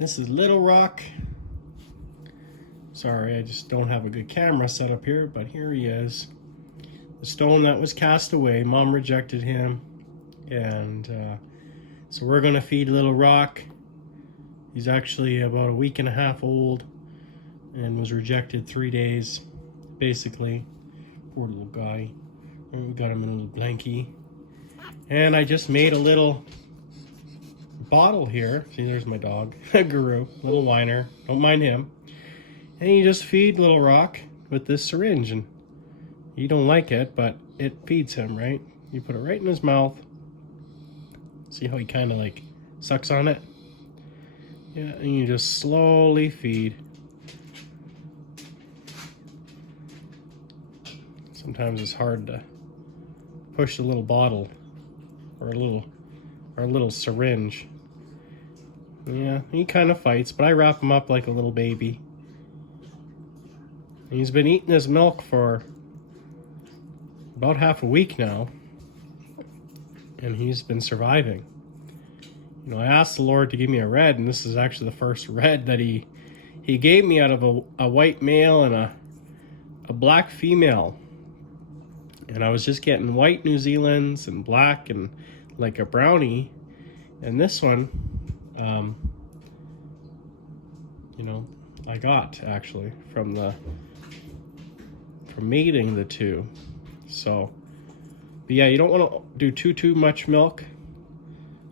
This is Little Rock. Sorry, I just don't have a good camera set up here, but here he is. The stone that was cast away. Mom rejected him. And so we're going to feed Little Rock. He's actually about a week and a half old and was rejected 3 days, basically. Poor little guy. And we got him in a little blankie. And I just made a little bottle here. See, there's my dog, Guru, little whiner. Don't mind him. And you just feed Little Rock with this syringe, and you don't like it, but it feeds him, right? You put it right in his mouth. See how he kind of like sucks on it? Yeah, and you just slowly feed. Sometimes it's hard to push the little bottle or a little syringe. Yeah, he kind of fights, but I wrap him up like a little baby. And he's been eating his milk for about half a week now, and he's been surviving. You know, I asked the Lord to give me a red, and this is actually the first red that he gave me out of a white male and a black female. And I was just getting white New Zealands and black and like a brownie. And this one, you know, I got actually from mating the two. So, but yeah, you don't want to do too much milk.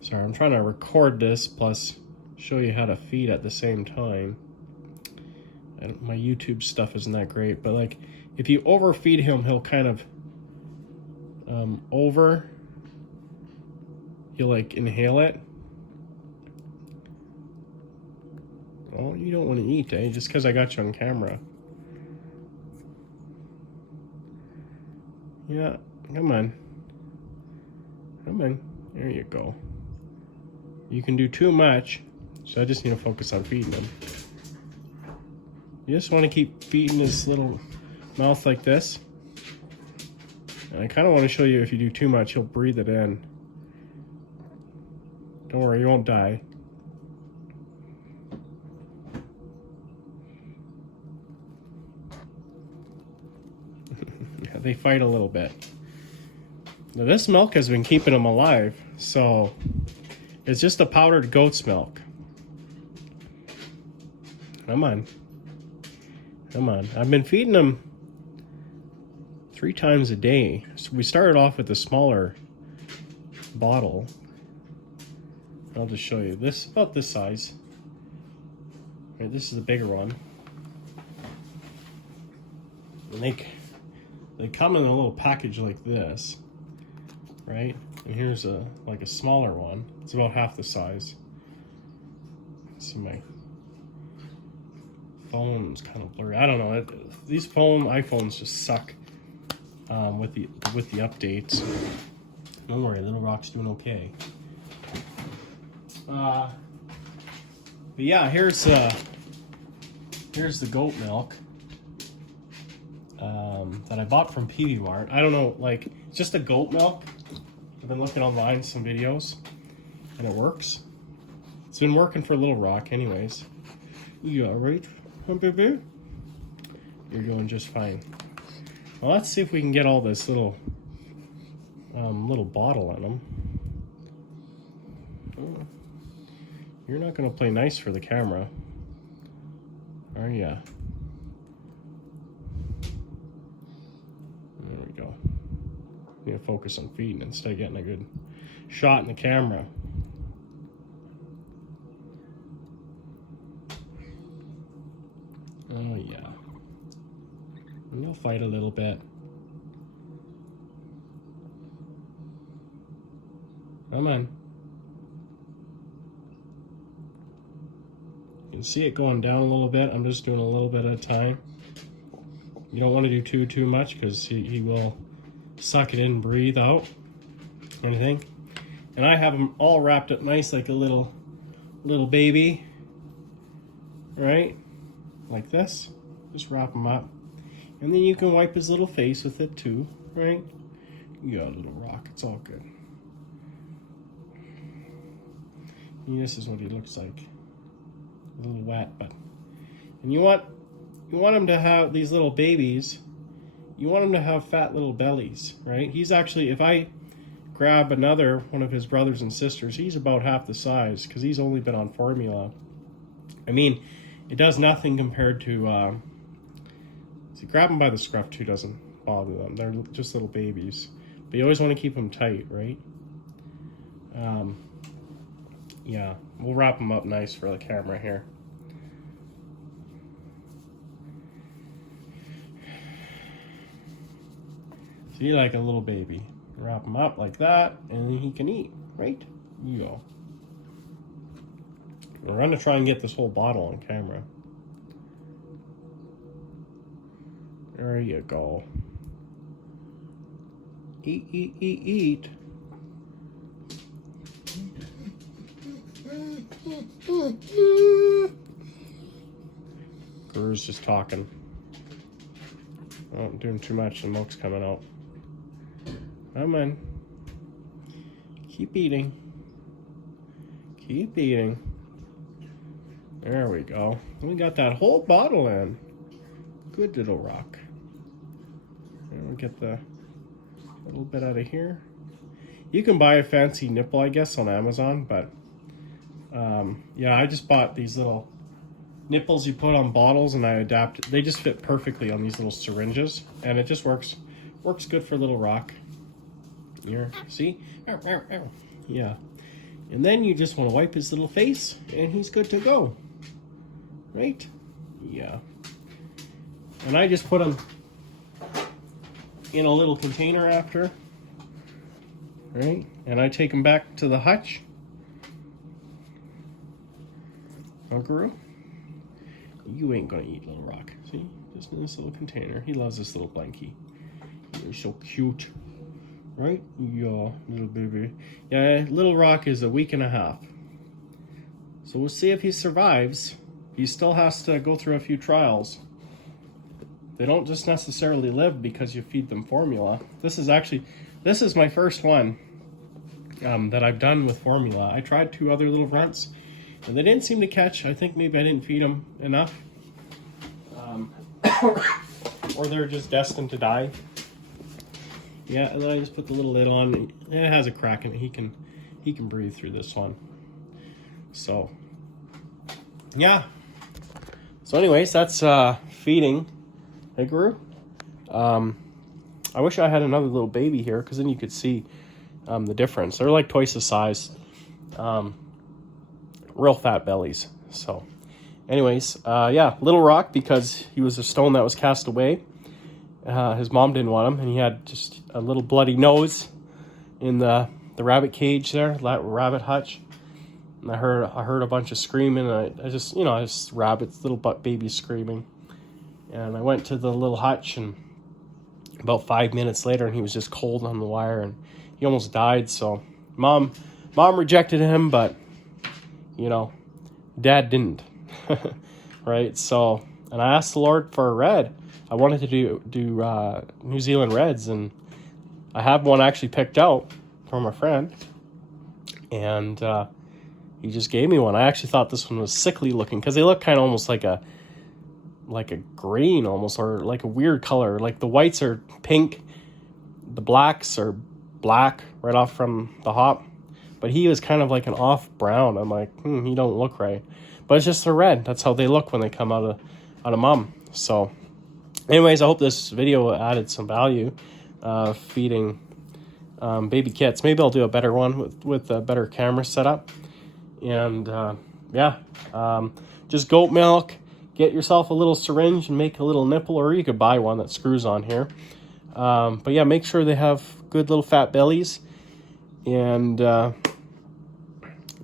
Sorry, I'm trying to record this plus show you how to feed at the same time. My YouTube stuff isn't that great, but like if you overfeed him, he'll kind of you'll like inhale it. Oh, you don't want to eat, eh? Just because I got you on camera. Yeah, come on. Come on. There you go. You can do too much, so I just need to focus on feeding him. You just want to keep feeding his little mouth like this. And I kind of want to show you if you do too much, he'll breathe it in. Don't worry, you won't die. Yeah, they fight a little bit. Now this milk has been keeping them alive, so it's just a powdered goat's milk. Come on. Come on. I've been feeding them 3 times a day. So we started off with a smaller bottle. I'll just show you this, about this size. Right, this is the bigger one. And they come in a little package like this, right? And here's like a smaller one. It's about half the size. See, my phone's kind of blurry. I don't know. These iPhones just suck with the updates. Don't worry, Little Rock's doing okay. But yeah, here's the goat milk that I bought from Peavey Mart. I don't know, like, it's just a goat milk. I've been looking online, some videos, and it works. It's been working for Little Rock anyways. You alright, baby? You're doing just fine. Well, let's see if we can get all this little bottle in them. Oh. You're not going to play nice for the camera, are ya? There we go. I'm going to focus on feeding instead of getting a good shot in the camera. Oh yeah. And you'll fight a little bit. Come on. You can see it going down a little bit. I'm just doing a little bit at a time. You don't want to do too much because he will suck it in and breathe out. Anything. And I have them all wrapped up nice like a little baby. Right? Like this. Just wrap them up. And then you can wipe his little face with it too. Right? You got a Little Rock. It's all good. And this is what he looks like. a little wet, but and you want them to have these little babies. You want them to have fat little bellies, right? He's actually, if I grab another one of his brothers and sisters, he's about half the size because he's only been on formula. I mean, it does nothing compared to. See, grab them by the scruff too doesn't bother them. They're just little babies, but you always want to keep them tight, right? Yeah, we'll wrap them up nice for the camera here. See, like a little baby. Wrap him up like that, and then he can eat, right? You go. We're gonna try and get this whole bottle on camera. There you go. Eat, eat, eat, eat. Guru's just talking. Oh, I'm doing too much, the milk's coming out. Come on. Keep eating. Keep eating. There we go. We got that whole bottle in. Good little rock. And we'll get the little bit out of here. You can buy a fancy nipple, I guess, on Amazon, but yeah, I just bought these little nipples you put on bottles, and I adapted. They just fit perfectly on these little syringes, and it just works good for little rock. Here, see? Yeah. And then you just want to wipe his little face, and he's good to go. Right? Yeah. And I just put him in a little container after. Right? And I take him back to the hutch. Guru, you ain't gonna eat little rock. See? Just in this little container. He loves this little blankie. You're so cute. Right? Yeah, little baby. Yeah, little rock is a week and a half. So we'll see if he survives. He still has to go through a few trials. They don't just necessarily live because you feed them formula. This is my first one that I've done with formula. I tried 2 other little runts, and they didn't seem to catch. I think maybe I didn't feed them enough. Or they're just destined to die. Yeah, and then I just put the little lid on, and it has a crack in it. He can breathe through this one. So, yeah. So anyways, that's feeding. Hey, Guru. I wish I had another little baby here, because then you could see the difference. They're like twice the size. Real fat bellies. So, anyways, yeah, little rock, because he was a stone that was cast away. His mom didn't want him, and he had just a little bloody nose in the rabbit cage there, rabbit hutch. And I heard a bunch of screaming, and I just rabbits, little babies screaming. And I went to the little hutch, and about 5 minutes later, and he was just cold on the wire, and he almost died. So mom rejected him, but Dad didn't. Right? So, and I asked the Lord for a red. I wanted to do New Zealand Reds, and I have one actually picked out from a friend, and he just gave me one. I actually thought this one was sickly looking, because they look kind of almost like a green almost, or like a weird color. Like the whites are pink, the blacks are black right off from the hop, but he was kind of like an off brown. I'm like, he don't look right, but it's just a red. That's how they look when they come out of mom. So anyways, I hope this video added some value feeding baby kits. Maybe I'll do a better one with a better camera setup. And yeah, just goat milk. Get yourself a little syringe and make a little nipple, or you could buy one that screws on here. But yeah, make sure they have good little fat bellies. And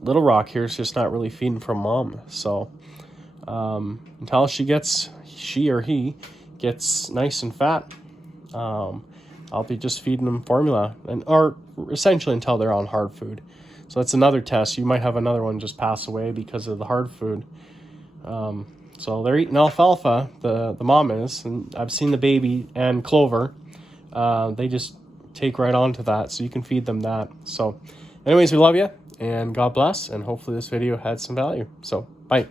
little rock here is just not really feeding from mom. So until she or he gets nice and fat, I'll be just feeding them formula, or essentially until they're on hard food. So that's another test. You might have another one just pass away because of the hard food. So they're eating alfalfa, the mom is, and I've seen the baby and clover. They just take right on to that, so you can feed them that. So anyways, we love you, and God bless, and hopefully this video had some value. So bye.